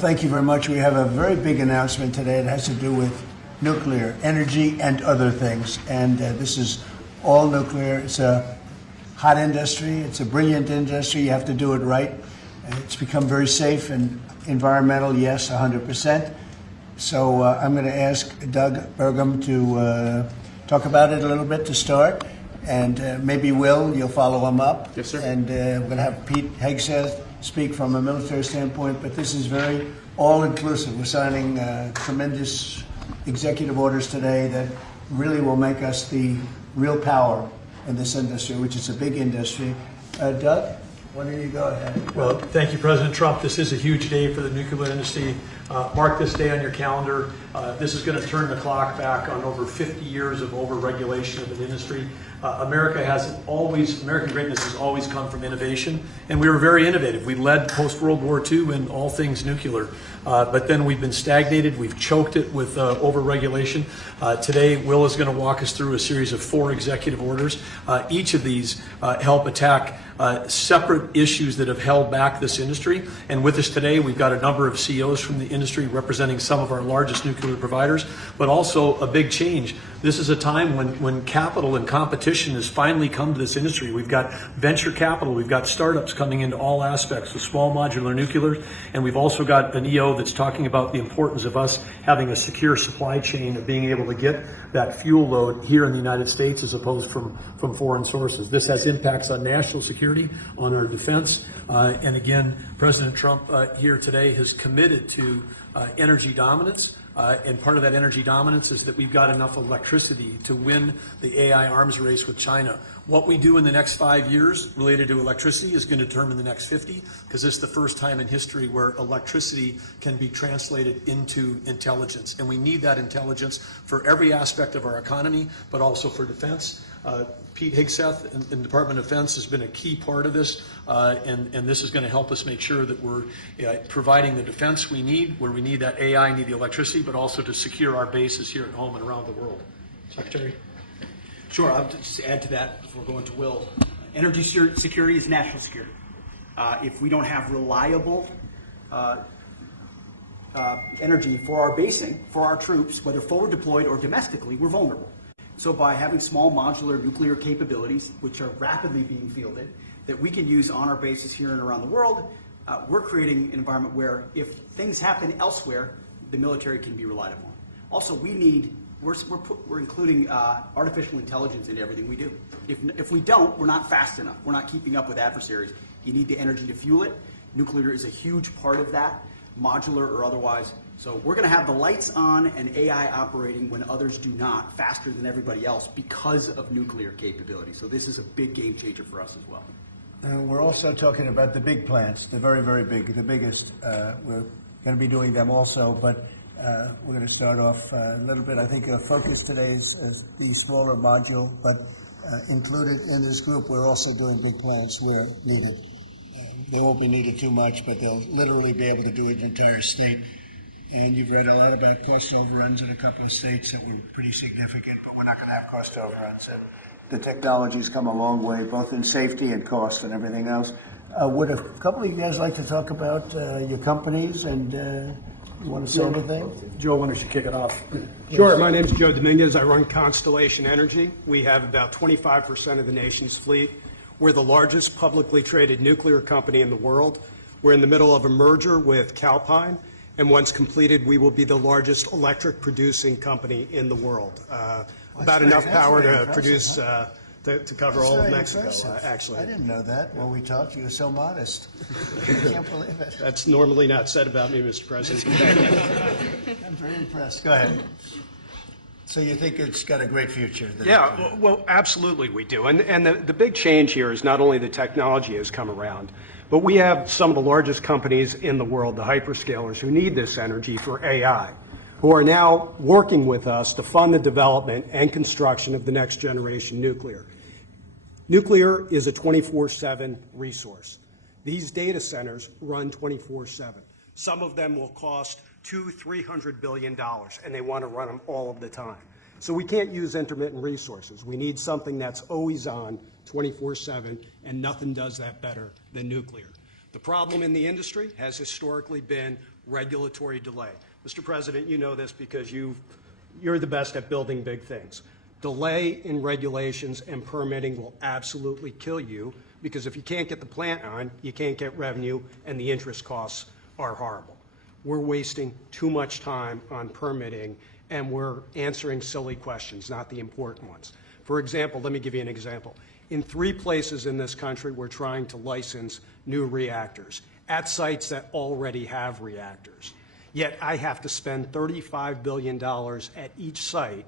Thank you very much. We have a very big announcement today. It has to do with nuclear energy and other things. And this is all nuclear. It's a hot industry. It's a brilliant industry. You have to do it right. It's become very safe and environmental, yes, 100%. So I'm going to ask Doug Burgum to talk about it a little bit to start. And maybe Will, you'll follow him up. Yes, sir. And we're going to have Pete Hegseth speak from a military standpoint, but this is very all-inclusive. We're signing tremendous executive orders today that really will make us the real power in this industry, which is a big industry. Doug, why don't you go ahead? Well, thank you, President Trump. This is a huge day for the nuclear industry. Mark this day on your calendar. This is going to turn the clock back on over 50 years of over-regulation of an industry. American greatness has always come from innovation, and we were very innovative. We led post-World War II in all things nuclear, but then we've been stagnated. We've choked it with over-regulation. Today, Will is going to walk us through a series of 4 executive orders. Each of these help attack separate issues that have held back this industry. And with us today, we've got a number of CEOs from the industry representing some of our largest nuclear providers, but also a big change. This is a time when capital and competition has finally come to this industry. We've got venture capital, we've got startups coming into all aspects of small modular nuclear, and we've also got an EO that's talking about the importance of us having a secure supply chain of being able to get that fuel load here in the United States as opposed from foreign sources. This has impacts on national security, on our defense, and again, President Trump here today has committed to energy dominance. And part of that energy dominance is that we've got enough electricity to win the AI arms race with China. What we do in the next 5 years related to electricity is going to determine the next 50, because this is the first time in history where electricity can be translated into intelligence. And we need that intelligence for every aspect of our economy, but also for defense. Pete Hegseth in the Department of Defense has been a key part of this, and this is going to help us make sure that we're providing the defense we need, where we need that AI, need the electricity, but also to secure our bases here at home and around the world. Secretary? Sure, I'll just add to that before going to Will. Energy security is national security. If we don't have reliable energy for our basing, for our troops, whether forward deployed or domestically, we're vulnerable. So by having small modular nuclear capabilities, which are rapidly being fielded, that we can use on our bases here and around the world, we're creating an environment where if things happen elsewhere, the military can be relied upon. Also, we're including artificial intelligence in everything we do. If we don't, we're not fast enough. We're not keeping up with adversaries. You need the energy to fuel it. Nuclear is a huge part of that, modular or otherwise. So we're going to have the lights on and AI operating when others do not, faster than everybody else because of nuclear capability. So this is a big game changer for us as well. We're also talking about the big plants, the very, very big, the biggest. We're going to be doing them also, but we're going to start off a little bit. I think our focus today is the smaller module, but included in this group, we're also doing big plants where needed. They won't be needed too much, but they'll literally be able to do an entire state. And you've read a lot about cost overruns in a couple of states that were pretty significant, but we're not going to have cost overruns. And the technology's come a long way, both in safety and cost and everything else. Would a couple of you guys like to talk about your companies and you want to say anything? Joe, why don't you kick it off? Sure. My name is Joe Dominguez. I run Constellation Energy. We have about 25% of the nation's fleet. We're the largest publicly traded nuclear company in the world. We're in the middle of a merger with Calpine. And once completed, we will be the largest electric producing company in the world. About enough power to produce, to cover all of Mexico, actually. I didn't know that. When we talked, you were so modest. I can't believe it. That's normally not said about me, Mr. President. I'm very impressed. Go ahead. So you think it's got a great future? Yeah, well, absolutely we do. And the big change here is not only the technology has come around, but we have some of the largest companies in the world, the hyperscalers, who need this energy for AI, who are now working with us to fund the development and construction of the next generation nuclear. Nuclear is a 24/7 resource. These data centers run 24/7. Some of them will cost $200–300 billion, and they want to run them all of the time. So we can't use intermittent resources. We need something that's always on, 24/7, and nothing does that better than nuclear. The problem in the industry has historically been regulatory delay. Mr. President, you know this because you're the best at building big things. Delay in regulations and permitting will absolutely kill you, because if you can't get the plant on, you can't get revenue, and the interest costs are horrible. We're wasting too much time on permitting, and we're answering silly questions, not the important ones. For example, let me give you an example. In 3 places in this country, we're trying to license new reactors at sites that already have reactors. Yet I have to spend $35 billion at each site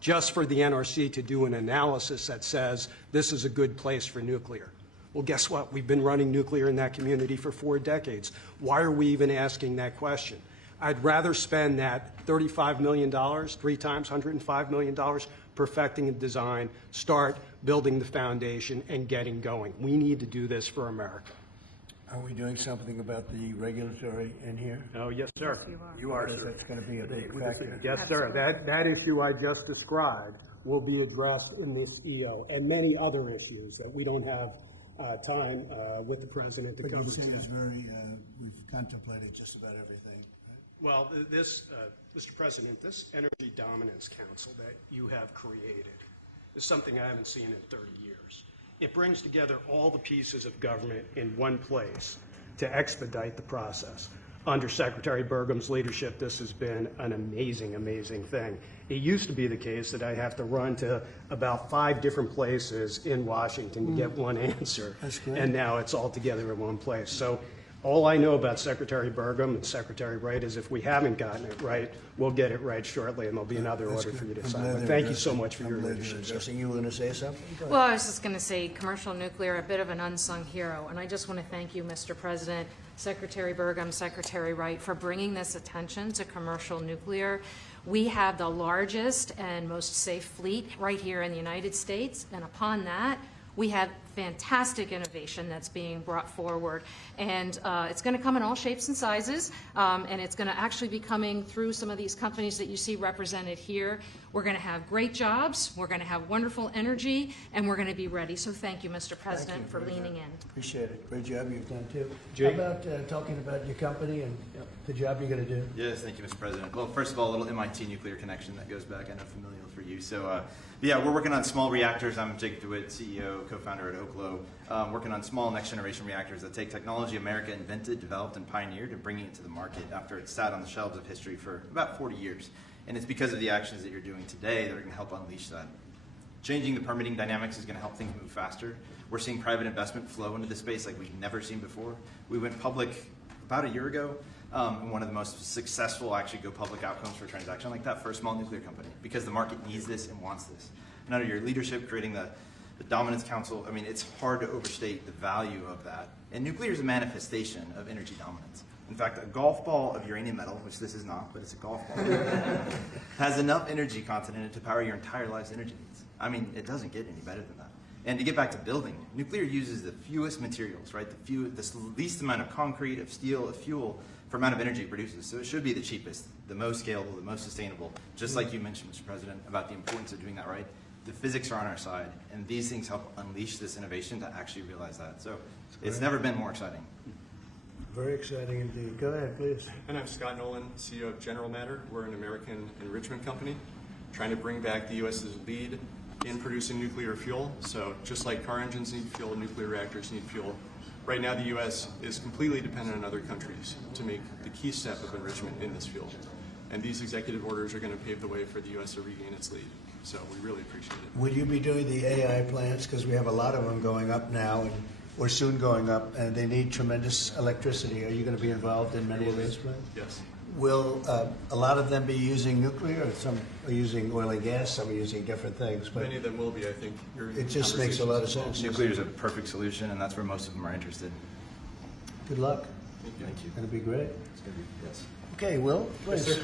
just for the NRC to do an analysis that says this is a good place for nuclear. Well, guess what? We've been running nuclear in that community for 4 decades. Why are we even asking that question? I'd rather spend that $35 million, 3 times $105 million, perfecting a design, start building the foundation, and getting going. We need to do this for America. Are we doing something about the regulatory in here? Oh, yes, sir. You are, sir. That's going to be a big factor. Yes, sir. That issue I just described will be addressed in this EO, and many other issues that we don't have time with the president to But cover you say today. it's very, we've contemplated just about everything, right? Well, this, Mr. President, this Energy Dominance Council that you have created is something I haven't seen in 30 years. It brings together all the pieces of government in one place to expedite the process. Under Secretary Burgum's leadership, this has been an amazing, amazing thing. It used to be the case that I have to run to about 5 different places in Washington to get one answer. That's great. And now it's all together in one place. So all I know about Secretary Burgum and Secretary Wright is if we haven't gotten it right, we'll get it right shortly, and there'll be another That's order for good. you to I'm sign. glad But they're thank you addressing- so much for I'm your glad they're leadership, sir. addressing. You were going to say something? Go ahead. Well, I was just going to say commercial nuclear, a bit of an unsung hero. And I just want to thank you, Mr. President, Secretary Burgum, Secretary Wright, for bringing this attention to commercial nuclear. We have the largest and most safe fleet right here in the United States. And upon that, we have fantastic innovation that's being brought forward. And it's going to come in all shapes and sizes. And it's going to actually be coming through some of these companies that you see represented here. We're going to have great jobs. We're going to have wonderful energy. And we're going to be ready. So thank you, Mr. President, for leaning in. Appreciate it. Great job you've done, too. Jake? How about talking about your company and the job you're going to do? Yes, thank you, Mr. President. Well, first of all, a little MIT nuclear connection that goes back, I know, familiar for you. So, yeah, we're working on small reactors. I'm Jacob DeWitt, CEO, co-founder at Oklo, working on small next-generation reactors that take technology America invented, developed, and pioneered and bringing it to the market after it sat on the shelves of history for about 40 years. And it's because of the actions that you're doing today that are going to help unleash that. Changing the permitting dynamics is going to help things move faster. We're seeing private investment flow into the space like we've never seen before. We went public about a year ago, and one of the most successful actually go public outcomes for a transaction like that for a small nuclear company, because the market needs this and wants this. And under your leadership, creating the Dominance Council, I mean, it's hard to overstate the value of that. And nuclear is a manifestation of energy dominance. In fact, a golf ball of uranium metal, which this is not, but it's a golf ball, has enough energy content in it to power your entire life's energy needs. I mean, it doesn't get any better than that. And to get back to building, nuclear uses the fewest materials, right? The least amount of concrete, of steel, of fuel for amount of energy it produces. So it should be the cheapest, the most scalable, the most sustainable. Just like you mentioned, Mr. President, about the importance of doing that right. The physics are on our side, and these things help unleash this innovation to actually realize that. So it's never been more exciting. Very exciting indeed. Go ahead, please. And I'm Scott Nolan, CEO of General Matter. We're an American enrichment company trying to bring back the U.S.'s lead in producing nuclear fuel. So just like car engines need fuel, nuclear reactors need fuel. Right now, the U.S. is completely dependent on other countries to make the key step of enrichment in this fuel. And these executive orders are going to pave the way for the U.S. to regain its lead. So we really appreciate it. Will you be doing the AI plants? Because we have a lot of them going up now, and we're soon going up, and they need tremendous electricity. Are you going to be involved in many of those plants? Yes. Will a lot of them be using nuclear, or some are using oil and gas, some are using different things? But Many of them will be, I think. it just makes a lot of sense. Nuclear is a perfect solution, and that's where most of them are interested. Good luck. Thank you. It's going to be great. It's going to be, yes. Okay, Will, please.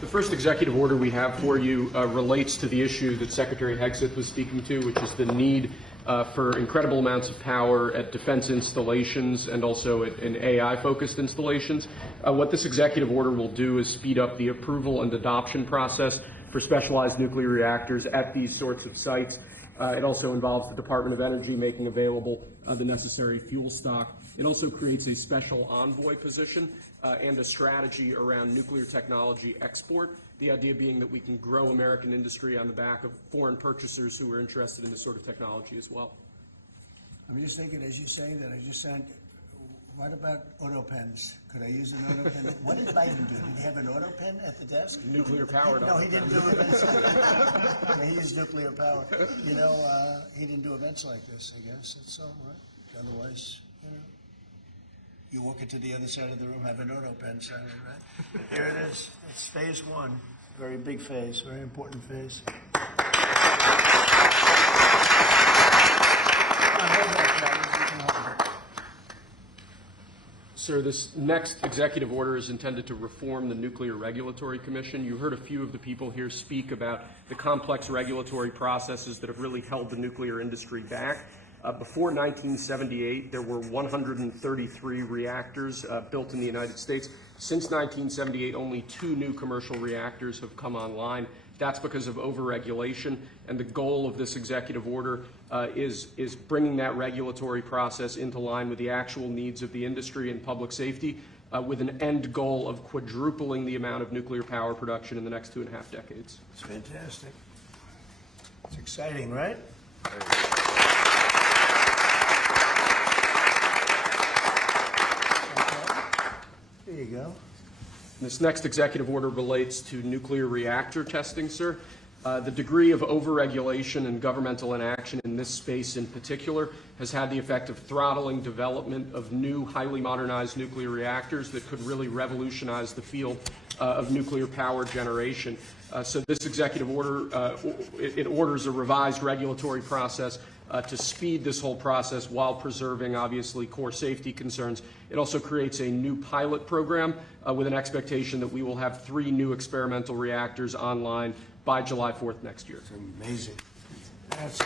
The first executive order we have for you relates to the issue that Secretary Hegseth was speaking to, which is the need for incredible amounts of power at defense installations and also in AI-focused installations. What this executive order will do is speed up the approval and adoption process for specialized nuclear reactors at these sorts of sites. It also involves the Department of Energy making available the necessary fuel stock. It also creates a special envoy position and a strategy around nuclear technology export. The idea being that we can grow American industry on the back of foreign purchasers who are interested in this sort of technology as well. I'm just thinking, as you say that, I just said, what about auto pens? Could I use an auto pen? What did Biden do? Did he have an auto pen at the desk? Nuclear powered. No, he didn't do events. He used nuclear power. You know, he didn't do events like this, I guess. That's all right. Otherwise, you know, you walk into the other side of the room, have an auto pen sign, right? Here it is. It's phase one. Very big phase, very important phase. Sir, this next executive order is intended to reform the Nuclear Regulatory Commission. You heard a few of the people here speak about the complex regulatory processes that have really held the nuclear industry back. Before 1978, there were 133 reactors built in the United States. Since 1978, only 2 new commercial reactors have come online. That's because of overregulation, and the goal of this executive order is bringing that regulatory process into line with the actual needs of the industry and public safety, with an end goal of quadrupling the amount of nuclear power production in the next 2.5 decades. It's fantastic. It's exciting, right? There you go. This next executive order relates to nuclear reactor testing, sir. The degree of overregulation and governmental inaction in this space in particular has had the effect of throttling development of new, highly modernized nuclear reactors that could really revolutionize the field of nuclear power generation. So this executive order, it orders a revised regulatory process to speed this whole process while preserving, obviously, core safety concerns. It also creates a new pilot program with an expectation that we will have 3 new experimental reactors online by July 4th next year. It's amazing. That's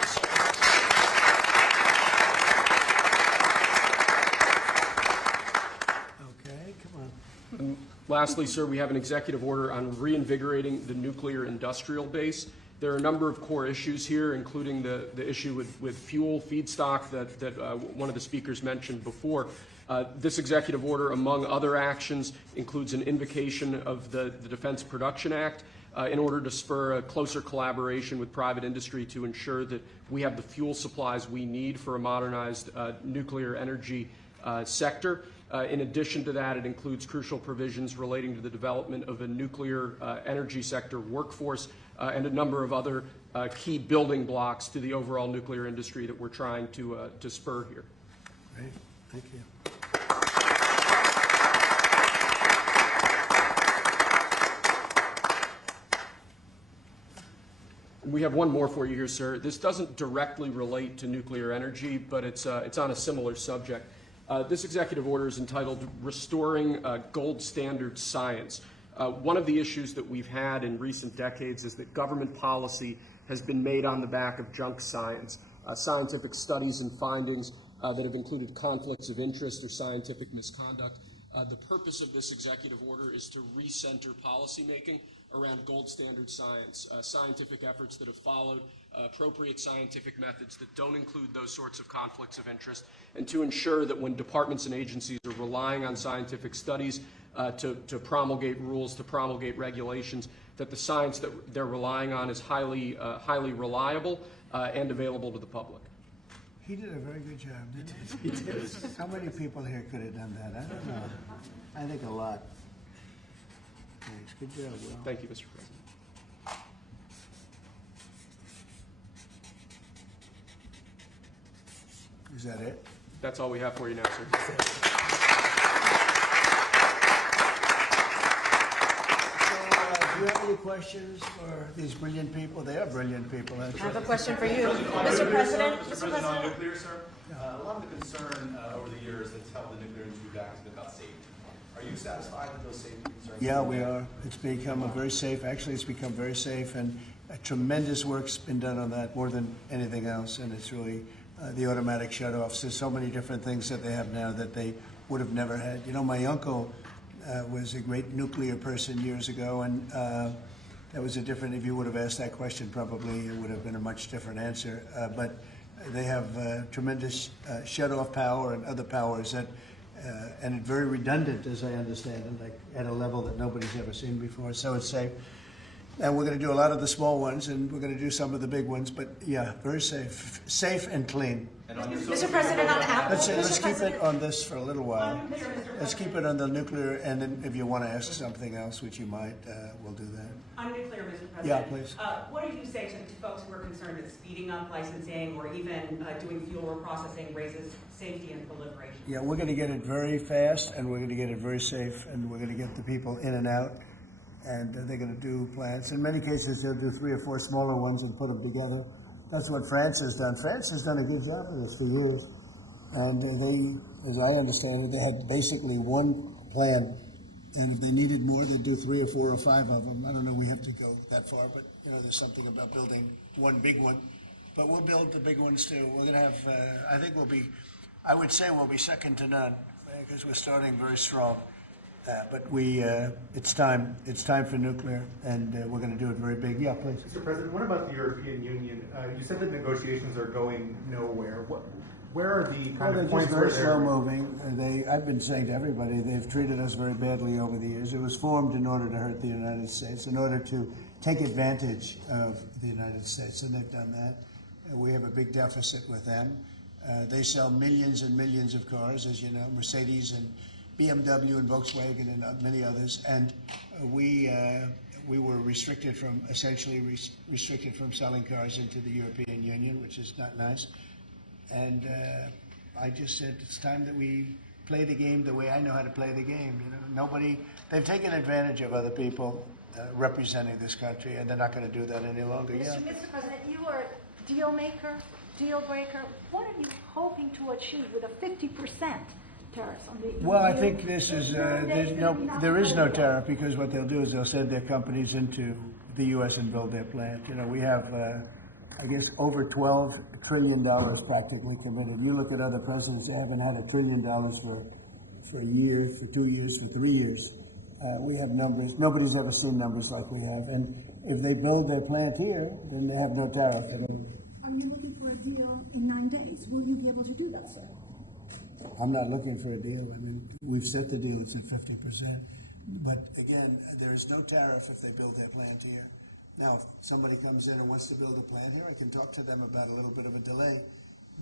okay, come on. And lastly, sir, we have an executive order on reinvigorating the nuclear industrial base. There are a number of core issues here, including the issue with fuel feedstock that one of the speakers mentioned before. This executive order, among other actions, includes an invocation of the Defense Production Act in order to spur a closer collaboration with private industry to ensure that we have the fuel supplies we need for a modernized nuclear energy sector. In addition to that, it includes crucial provisions relating to the development of a nuclear energy sector workforce and a number of other key building blocks to the overall nuclear industry that we're trying to spur here. Great, thank you. We have one more for you here, sir. This doesn't directly relate to nuclear energy, but it's on a similar subject. This executive order is entitled Restoring Gold Standard Science. One of the issues that we've had in recent decades is that government policy has been made on the back of junk science, scientific studies and findings that have included conflicts of interest or scientific misconduct. The purpose of this executive order is to recenter policymaking around gold standard science, scientific efforts that have followed appropriate scientific methods that don't include those sorts of conflicts of interest, and to ensure that when departments and agencies are relying on scientific studies to promulgate rules, to promulgate regulations, that the science that they're relying on is highly reliable and available to the public. He did a very good job, didn't he? He did. How many people here could have done that? I don't know. I think a lot. Thanks. Good job, Will. Thank you, Mr. President. Is that it? That's all we have for you now, sir. Do you have any questions for these brilliant people? They are brilliant people, I actually. have a question for you, Mr. President. Mr. On President. nuclear, sir, a lot of the concern over the years that's held the nuclear industry back has been about safety. Are you satisfied with those safety concerns? Yeah, we are. It's become a very safe, actually it's become very safe, and a tremendous work's been done on that, more than anything else, and it's really the automatic shutoffs. There's so many different things that they have now that they would have never had. You know, my uncle was a great nuclear person years ago, and that was a different, if you would have asked that question, probably it would have been a much different answer. But they have tremendous shutoff power and other powers that and very redundant, as I understand it, like at a level that nobody's ever seen before. So it's safe. And we're going to do a lot of the small ones, and we're going to do some of the big ones. But yeah, very safe and clean. Mr. President, on Apple. Let's keep it on this for a little while. Let's keep it on the nuclear, and then if you want to ask something else, which you might, we'll do that. On nuclear, Mr. President. Yeah, please. What do you say to folks who are concerned that speeding up licensing or even doing fuel reprocessing raises safety and proliferation? Yeah, we're going to get it very fast, and we're going to get it very safe, and we're going to get the people in and out, and they're going to do plants. In many cases, they'll do 3 or 4 smaller ones and put them together. That's what France has done. France has done a good job of this for years. And they, as I understand it, they had basically one plan. And if they needed more, they'd do 3 or 4 or 5 of them. I don't know, we have to go that far, but there's something about building one big one. But we'll build the big ones too. We're going to have, I think I would say we'll be second to none because we're starting very strong. But it's time for nuclear, and we're going to do it very big. Yeah, please. Mr. President, what about the European Union? You said that negotiations are going nowhere. Where are the kind of points where they're very slow moving? I've been saying to everybody, they've treated us very badly over the years. It was formed in order to hurt the United States, in order to take advantage of the United States, and they've done that. We have a big deficit with them. They sell millions and millions of cars, as you know, Mercedes and BMW and Volkswagen and many others, and we were restricted from selling cars into the European Union, which is not nice. And I just said it's time that we play the game the way I know how to play the game. They've taken advantage of other people representing this country, and they're not going to do that any longer. Mr. President, you are a deal maker, deal breaker. What are you hoping to achieve with a 50%? Tariffs on the well, I think this is there is no tariff, because what they'll do is they'll send their companies into the U.S. and build their plant. We have, I guess, over $12 trillion practically committed. You look at other presidents; they haven't had $1 trillion for a year, for 2 years, for 3 years. We have numbers. Nobody's ever seen numbers like we have. And if they build their plant here, then they have no tariff at all. Are you looking for a deal in 9 days? Will you be able to do that, sir? I'm not looking for a deal. I mean, we've set the deal, it's at 50%. But again, there is no tariff if they build their plant here. Now, if somebody comes in and wants to build a plant here, I can talk to them about a little bit of a delay.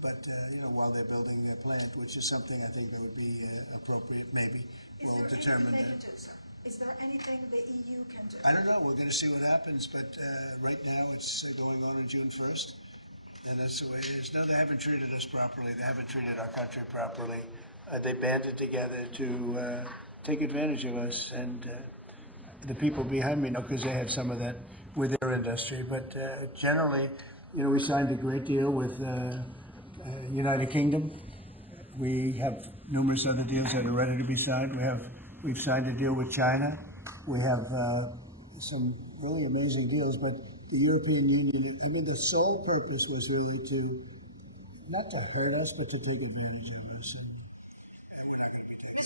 But, while they're building their plant, which is something I think that would be appropriate, maybe, we'll determine that. Is there anything the EU can do? I don't know. We're going to see what happens. But right now, it's going on June 1st. And that's the way it is. No, they haven't treated us properly. They haven't treated our country properly. They banded together to take advantage of us. And the people behind me know, because they had some of that with their industry. But generally, we signed a great deal with United Kingdom. We have numerous other deals that are ready to be signed. We've signed a deal with China. We have some really amazing deals, but the European Union, the sole purpose was really not to hurt us, but to take advantage of us.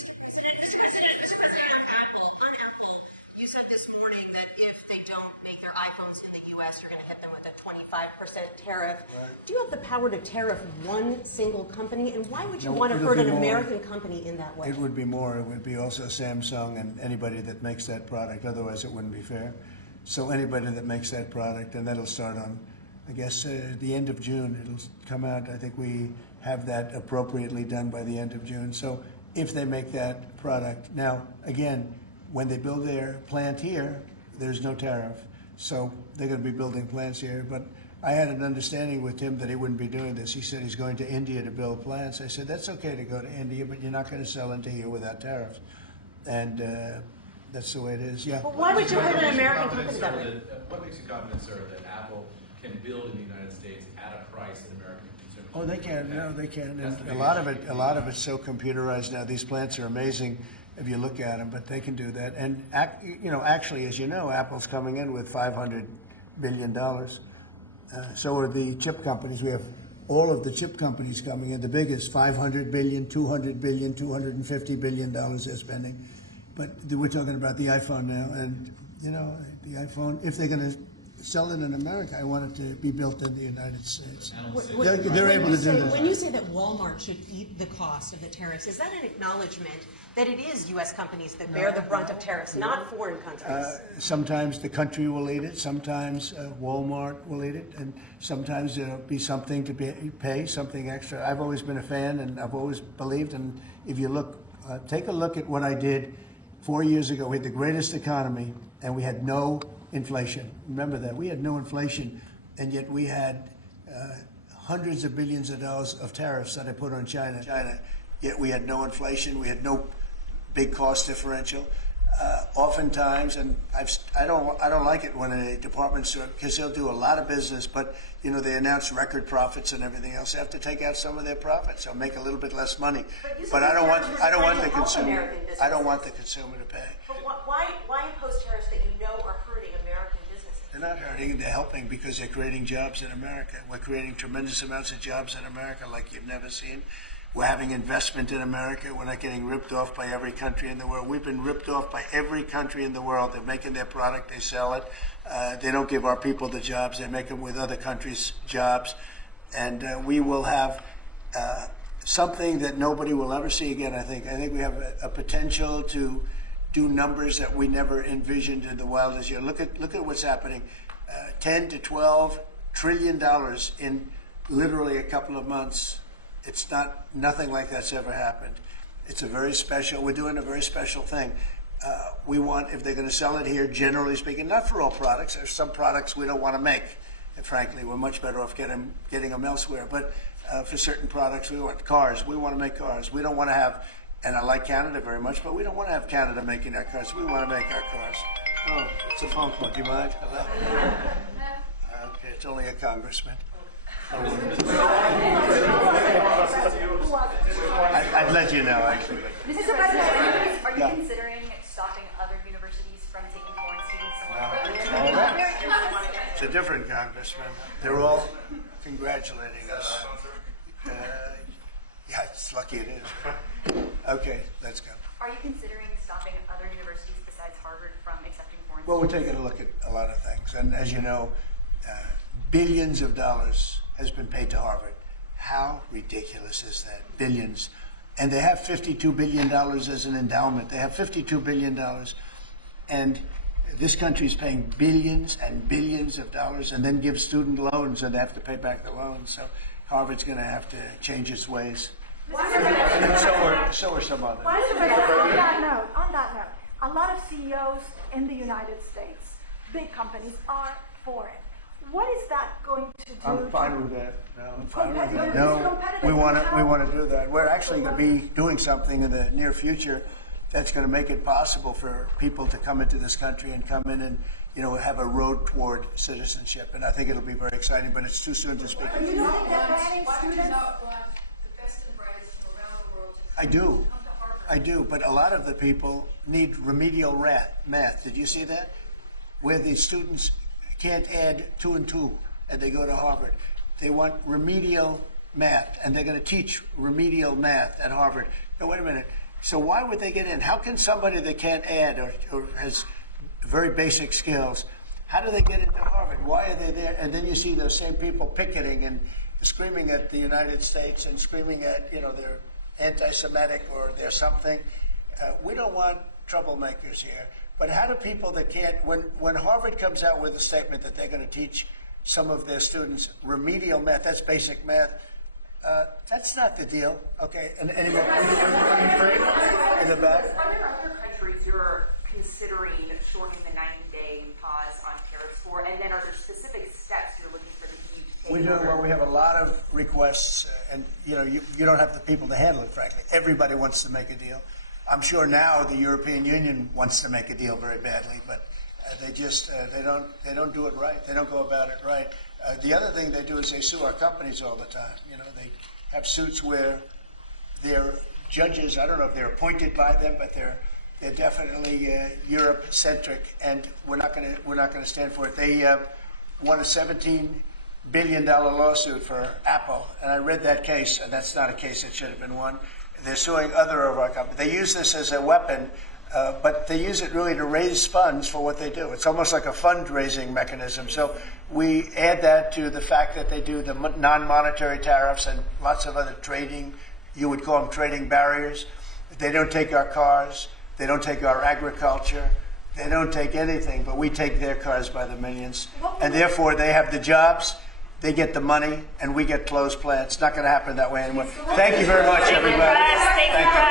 Mr. President, on Apple, you said this morning that if they don't make their iPhones in the U.S., you're going to hit them with a 25% tariff. Do you have the power to tariff one single company? And why would you want to hurt an American company in that way? It would be more. It would be also Samsung and anybody that makes that product. Otherwise, it wouldn't be fair. So anybody that makes that product, and that'll start on, I guess, the end of June. It'll come out. I think we have that appropriately done by the end of June. So if they make that product. Now, again, when they build their plant here, there's no tariff. So they're going to be building plants here. But I had an understanding with him that he wouldn't be doing this. He said he's going to India to build plants. I said, that's okay to go to India, but you're not going to sell into here without tariffs. And that's the way it is. Yeah. Well, why would you hurt an American company that way? What makes you confident, sir, that Apple can build in the United States at a price that American consumers? Oh, they can. No, they can. And a lot of it's so computerized now. These plants are amazing if you look at them, but they can do that. And actually, as you know, Apple's coming in with $500 billion. So are the chip companies. We have all of the chip companies coming in. The biggest, $500 billion, $200 billion, $250 billion they're spending. But we're talking about the iPhone now, and the iPhone. If they're going to sell it in America. I want it to be built in the United States. They're able to do that. When you say that Walmart should eat the cost of the tariffs, is that an acknowledgement that it is U.S. companies that bear the brunt of tariffs, not foreign countries? Sometimes the country will eat it, sometimes Walmart will eat it, and sometimes there'll be something to pay, something extra. I've always been a fan, and I've always believed, and if you look, take a look at what I did 4 years ago. We had the greatest economy, and we had no inflation. Remember that. We had no inflation, and yet we had hundreds of billions of dollars of tariffs that I put on China. Yet we had no inflation. We had no big cost differential. Oftentimes, and I don't like it when a department store, because they'll do a lot of business, but they announce record profits and everything else. They have to take out some of their profits. They'll make a little bit less money. But I don't want the consumer. I don't want the consumer to pay. But why impose tariffs that you know are hurting American businesses? They're not hurting. They're helping because they're creating jobs in America. We're creating tremendous amounts of jobs in America like you've never seen. We're having investment in America. We're not getting ripped off by every country in the world. We've been ripped off by every country in the world. They're making their product. They sell it. They don't give our people the jobs. They make them with other countries' jobs. And we will have something that nobody will ever see again, I think. I think we have a potential to do numbers that we never envisioned in the wildest year. Look at what's happening. 10 to 12 trillion dollars in literally a couple of months. It's nothing like that's ever happened. It's we're doing a very special thing. We want, if they're going to sell it here, generally speaking, not for all products. There's some products we don't want to make. And frankly, we're much better off getting them elsewhere. But for certain products, we want cars. We want to make cars. We don't want to have, and I like Canada very much, but we don't want to have Canada making our cars. We want to make our cars. Oh, it's a phone call. Do you mind? Hello? Okay, it's only a congressman. I'd let you know, actually. Mr. President, are you considering stopping other universities from taking foreign students somewhere? It's a different congressman. They're all congratulating us. Yeah, it's lucky it is. Okay, let's go. Are you considering stopping other universities besides Harvard from accepting foreign Well, we're students? taking a look at a lot of things. And as you know, billions of dollars has been paid to Harvard. How ridiculous is that? Billions. And they have $52 billion as an endowment. They have $52 billion. And this country is paying billions and billions of dollars and then gives student loans and they have to pay back the loans. So Harvard's going to have to change its ways. And so are some others. On that note, a lot of CEOs in the United States, big companies, are for it. What is that going to do? I'm fine with that. No, I'm fine with that. Competitive. No, we want to do that. We're actually going to be doing something in the near future that's going to make it possible for people to come into this country and come in and have a road toward citizenship. And I think it'll be very exciting. But it's too soon to speak. Do you think that banning students? I do. But a lot of the people need remedial math. Did you see that? Where the students can't add 2 and 2 and they go to Harvard. They want remedial math and they're going to teach remedial math at Harvard. No, wait a minute. So why would they get in? How can somebody that can't add or has very basic skills, how do they get into Harvard? Why are they there? And then you see those same people picketing and screaming at the United States and screaming at, they're anti-Semitic or they're something. We don't want troublemakers here. But how do people that can't, when Harvard comes out with a statement that they're going to teach some of their students remedial math, that's basic math, that's not the deal. Okay, and anyway, in the back. Are there other countries you're considering shortening the 90-day pause on tariffs for? And then are there specific steps you're looking for the EU to take? We do. Well, we have a lot of requests, and you don't have the people to handle it, frankly. Everybody wants to make a deal. I'm sure now the European Union wants to make a deal very badly, but they just they don't do it right. They don't go about it right. The other thing they do is they sue our companies all the time. They have suits where their judges, I don't know if they're appointed by them, but they're definitely Europe-centric, and we're not going to stand for it. They won a $17 billion lawsuit for Apple, and I read that case, and that's not a case that should have been won. They're suing other of our companies. They use this as a weapon but they use it really to raise funds for what they do. It's almost like a fundraising mechanism. So we add that to the fact that they do the non-monetary tariffs and lots of other trading, you would call them trading barriers. They don't take our cars. They don't take our agriculture. They don't take anything, but we take their cars by the millions. And therefore, they have the jobs, they get the money, and we get closed plants. It's not going to happen that way anymore. Thank you very much, everybody. Thank you.